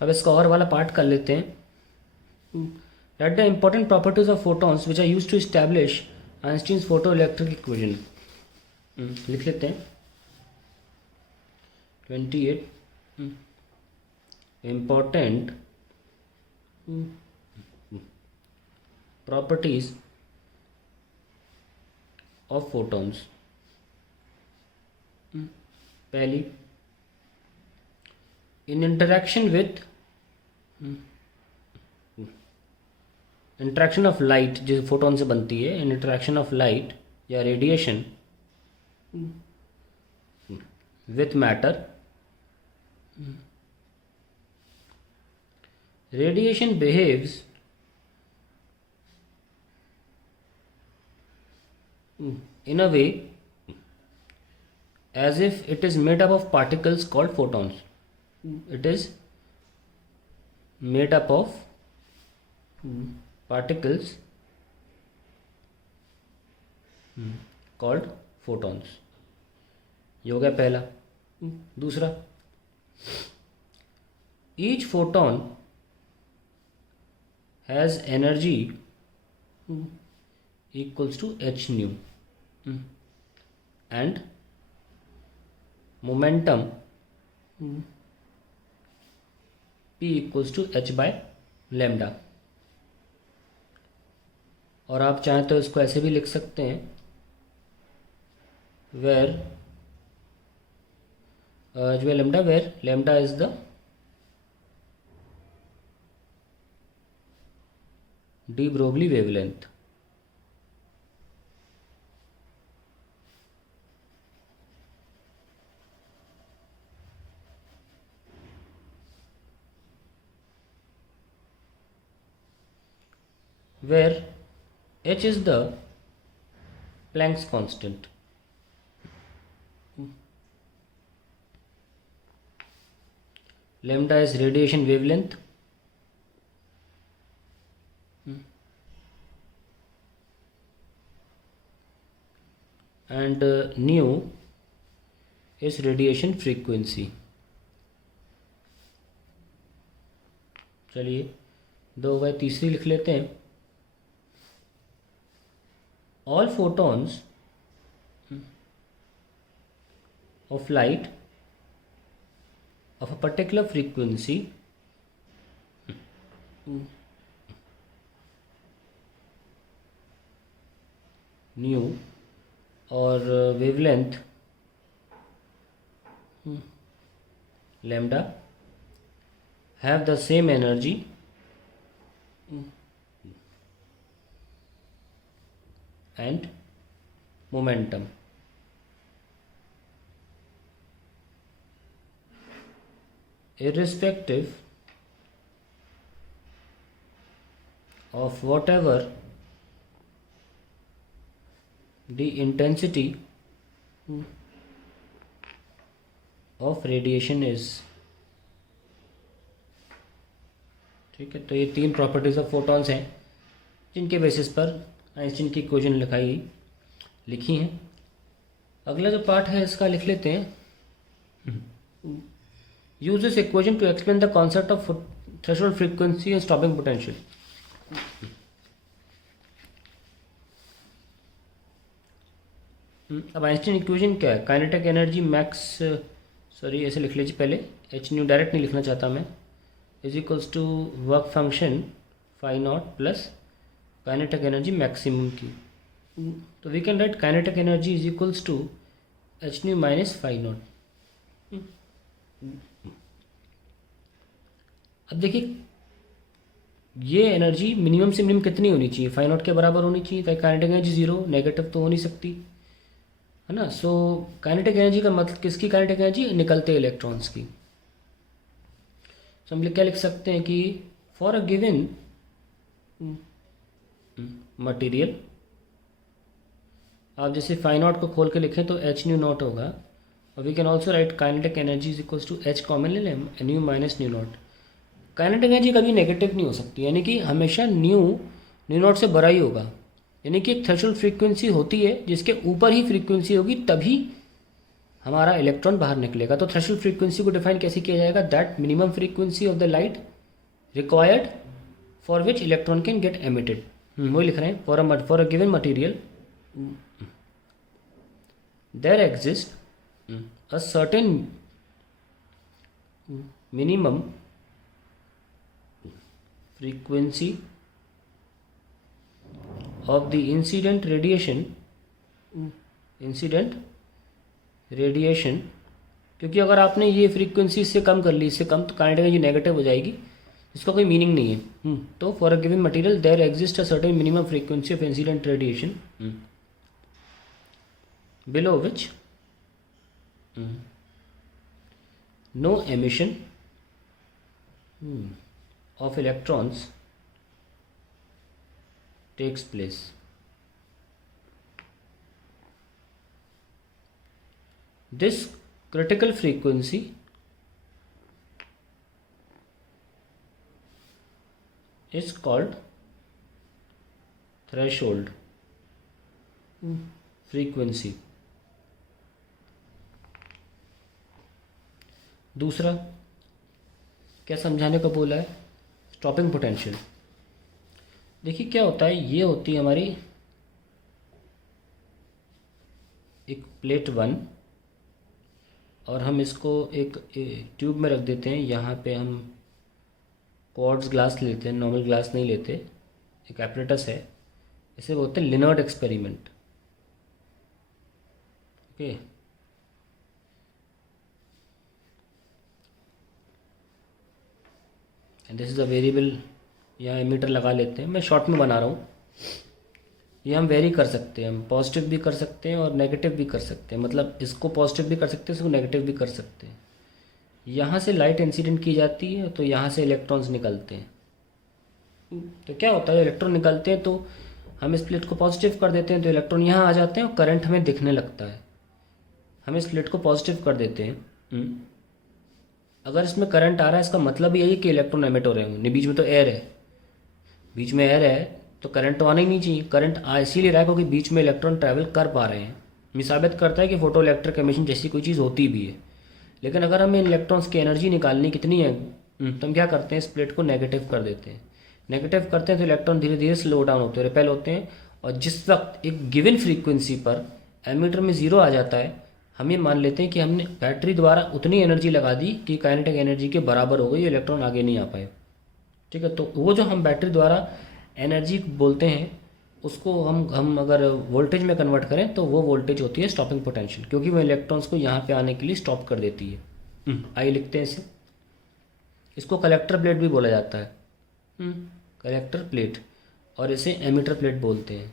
अब इसका और वाला पार्ट कर लेते हैं। Write the important properties of photons which are used to establish Einstein's photoelectric equation। लिख लेते हैं 28 important properties of photons। पहली, in interaction with interaction of light, जो फोटोन से बनती है, इन इंट्रैक्शन ऑफ लाइट या radiation with matter, radiation behaves in a way as if it is made up of particles called photons। It is made up of particles called photons। ये हो गया पहला। दूसरा, each photon has energy equals to h nu and momentum p equals to h by lambda। और आप चाहें तो इसको ऐसे भी लिख सकते हैं, वेयर जो है lambda, where lambda is the de Broglie wavelength. where h is the Planck's constant। lambda is radiation wavelength and nu is radiation frequency। चलिए दो बाय तीसरी लिख लेते हैं। All photons of light of a particular frequency nu और wavelength lambda have the same energy and momentum। irrespective of whatever the intensity of radiation is। ठीक है, तो ये तीन प्रॉपर्टीज ऑफ फोटॉन्स हैं जिनके बेसिस पर आइंस्टीन की इक्वेशन लिखी हैं। अगला जो पार्ट है इसका लिख लेते हैं। Use this equation two explain the concept of threshold frequency and stopping potential. अब आइंस्टीन इक्वेशन क्या है? काइनेटिक एनर्जी मैक्स, सॉरी ऐसे लिख लीजिए पहले, एच न्यू डायरेक्ट नहीं लिखना चाहता मैं, is equals to work function phi naught plus kinetic energy maximum की। तो we can write kinetic energy is equals to h nu minus phi naught. अब देखिए ये एनर्जी मिनिमम से मिनिमम कितनी होनी चाहिए? फाई नॉट के बराबर होनी चाहिए, ताकि काइनेटिक एनर्जी जीरो नेगेटिव तो हो नहीं सकती है ना। सो काइनेटिक एनर्जी का मतलब किसकी काइनेटिक एनर्जी? निकलते इलेक्ट्रॉन्स की। तो हम क्या लिख सकते हैं कि फॉर अ गिवन मटेरियल, आप जैसे फाई नॉट को खोल के लिखें तो एच न्यू नॉट होगा, और we can also write kinetic energy is equals to h common ले लें, nu minus nu naught. Kinetic energy कभी नेगेटिव नहीं हो सकती, यानी कि हमेशा न्यू नॉट से बड़ा ही होगा। यानी कि एक थ्रेशोल्ड फ्रीक्वेंसी होती है जिसके ऊपर ही फ्रीक्वेंसी होगी, तभी हमारा इलेक्ट्रॉन बाहर निकलेगा। तो थ्रेशोल्ड फ्रीक्वेंसी को डिफाइन कैसे किया जाएगा? That minimum frequency of the light required for which electron can get emitted. वही लिख रहे हैं, for a given material there exist a certain minimum frequency of the incident radiation, क्योंकि अगर आपने ये फ्रीक्वेंसी इससे कम कर ली, इससे कम, तो काइनेटिक एनर्जी नेगेटिव हो जाएगी, इसका कोई मीनिंग नहीं है। तो for a given material there exist a certain minimum frequency of incident radiation below which no emission of electrons takes place. This critical frequency is called threshold frequency. दूसरा क्या समझाने को बोला है? Stopping potential. देखिए क्या होता है, ये होती है हमारी एक प्लेट 1 और हम इसको एक ट्यूब में रख देते हैं। यहाँ पे हम क्वार्ट्ज ग्लास लेते हैं, नॉर्मल ग्लास नहीं लेते, एक एपरेटस है, इसे बोलते हैं लिनर्ड experiment. Okay, and this is a variable, यहाँ एमीटर लगा लेते हैं। मैं शॉर्ट में बना रहा हूँ। ये हम वेरी कर सकते हैं, हम पॉजिटिव भी कर सकते हैं और नेगेटिव भी कर सकते हैं, मतलब इसको पॉजिटिव भी कर सकते हैं, इसको नेगेटिव भी कर सकते हैं। यहाँ से लाइट इंसिडेंट की जाती है तो यहाँ से इलेक्ट्रॉन्स निकलते हैं। तो क्या होता है, इलेक्ट्रॉन निकलते हैं तो हम इस प्लेट को पॉजिटिव कर देते हैं तो इलेक्ट्रॉन यहाँ आ जाते हैं और करंट हमें दिखने लगता है। हम इस प्लेट को पॉजिटिव कर देते हैं, अगर इसमें करंट आ रहा है इसका मतलब यही है कि इलेक्ट्रॉन एमिट हो रहे होंगे। बीच में तो एयर है, बीच में एयर है तो करंट तो आना ही नहीं चाहिए। करंट आ इसीलिए रहा है क्योंकि बीच में इलेक्ट्रॉन ट्रैवल कर पा रहे हैं। ये साबित करता है कि फोटो इलेक्ट्रिक एमिशन जैसी कोई चीज़ होती भी है। लेकिन अगर हमें इलेक्ट्रॉन्स की एनर्जी निकालनी कितनी है तो हम क्या करते हैं, इस प्लेट को नेगेटिव कर देते हैं। नेगेटिव करते हैं तो इलेक्ट्रॉन धीरे धीरे स्लो डाउन होते हैं, रिपेल होते हैं। और जिस वक्त एक गिवन फ्रीक्वेंसी पर एमीटर में 0 आ जाता है, हम ये मान लेते हैं कि हमने बैटरी द्वारा उतनी एनर्जी लगा दी कि काइनेटिक एनर्जी के बराबर हो गई, इलेक्ट्रॉन आगे नहीं आ पाए। ठीक है, तो वो जो हम बैटरी द्वारा एनर्जी बोलते हैं उसको हम अगर वोल्टेज में कन्वर्ट करें तो वो वोल्टेज होती है स्टॉपिंग पोटेंशियल, क्योंकि वो इलेक्ट्रॉन्स को यहाँ पे आने के लिए स्टॉप कर देती है। आइए लिखते हैं इसे। इसको कलेक्टर प्लेट भी बोला जाता है, कलेक्टर प्लेट, और इसे एमीटर प्लेट बोलते हैं,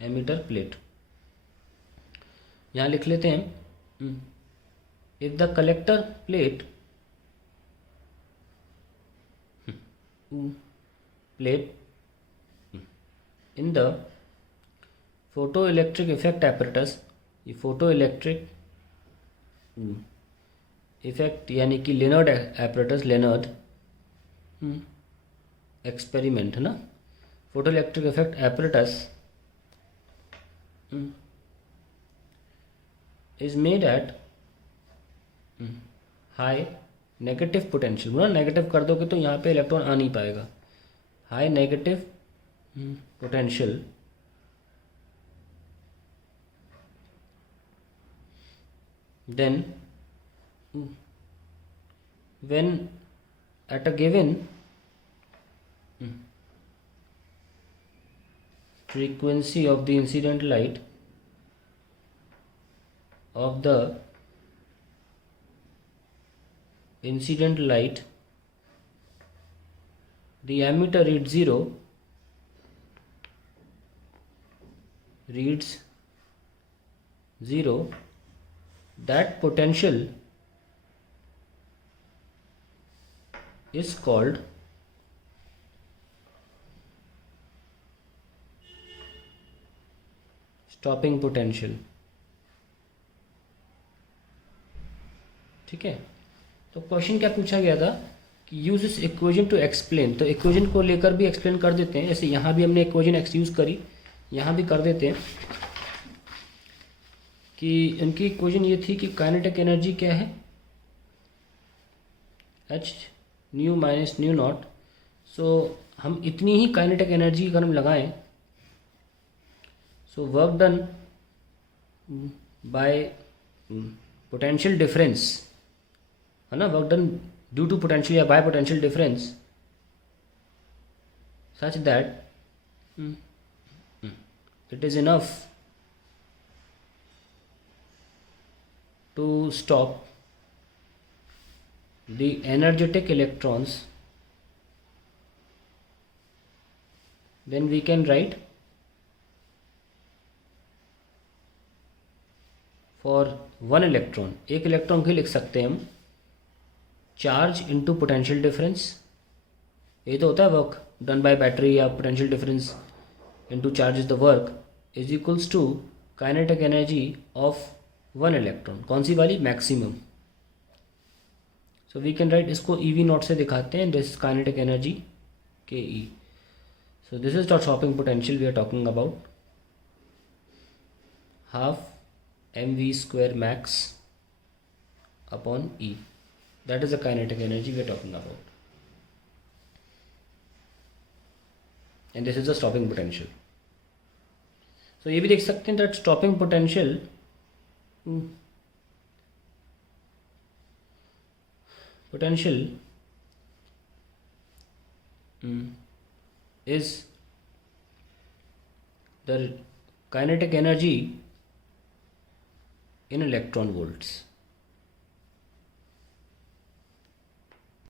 एमीटर प्लेट। यहाँ लिख लेते हैं, if the collector plate in the photoelectric effect apparatus, ये फोटोइलेक्ट्रिक इफेक्ट यानी कि लेनर्ड एपरेटस, लेनर्ड एक्सपेरिमेंट है ना, photoelectric effect apparatus is made at high negative potential. बोला नेगेटिव कर दोगे तो यहाँ पे इलेक्ट्रॉन आ नहीं पाएगा। High negative potential then when at a given frequency of the incident light of the incident light, the emitter reads 0, that potential is called stopping potential। ठीक है, तो क्वेश्चन क्या पूछा गया था कि यूज इस इक्वेशन टू एक्सप्लेन। तो इक्वेशन को लेकर भी एक्सप्लेन कर देते हैं, जैसे यहाँ भी हमने इक्वेशन यूज करी, यहाँ भी कर देते हैं। कि इनकी इक्वेशन ये थी कि काइनेटिक एनर्जी क्या है, h nu minus nu naught. So हम इतनी ही काइनेटिक एनर्जी अगर हम लगाएं, so work done by potential difference, है ना, work done due to potential या by potential difference such that it is enough to stop the energetic electrons, then we can write for one electron, एक electron के लिख सकते हैं हम charge into potential difference, ये तो होता है वर्क डन बाय बैटरी या potential difference into charge is the work is equals to kinetic energy of one electron, कौन सी वाली, maximum. So we can write, इसको EV नॉट से दिखाते हैं, this kinetic energy KE। So this is the stopping potential we are talking about, half mv square max upon E, that is the kinetic energy we are talking about, and this is the stopping potential. So ये भी देख सकते हैं that stopping potential is the kinetic energy in electron volts.